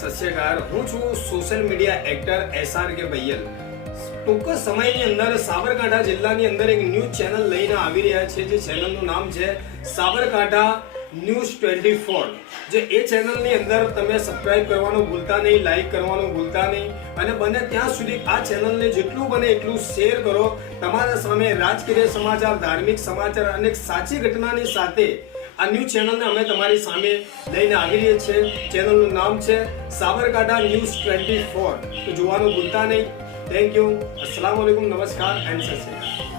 સત શ્રી અકાલ. હું છું સોશિયલ મીડિયા એક્ટર SRK ભૈયલ. ટૂંક સમયની અંદર સાબરકાંઠા જિલ્લાની અંદર એક ન્યૂઝ ચેનલ લઈને આવી રહ્યા છે. જે ચેનલનું નામ છે સાબરકાંઠા ન્યૂઝ 24. જે એ ચેનલની અંદર તમે સબસ્ક્રાઇબ કરવાનું ભૂલતા નહીં, લાઈક કરવાનું ભૂલતા નહીં અને બને ત્યાં સુધી આ ચેનલને જેટલું બને એટલું શેર કરો. તમારા સામે રાજકીય સમાચાર, ધાર્મિક સમાચાર અને સાચી ઘટનાની સાથે આ ન્યૂઝ ચેનલને અમે તમારી સામે લઈને આવી રહ્યા છીએ. ચેનલનું નામ છે સાબરકાંઠા ન્યૂઝ 24. તો જોવાનું ભૂલતા નહીં. Thank you. અસ્સલામ વાલેકુમ, નમસ્કાર એન્ડ સત શ્રી અકાલ.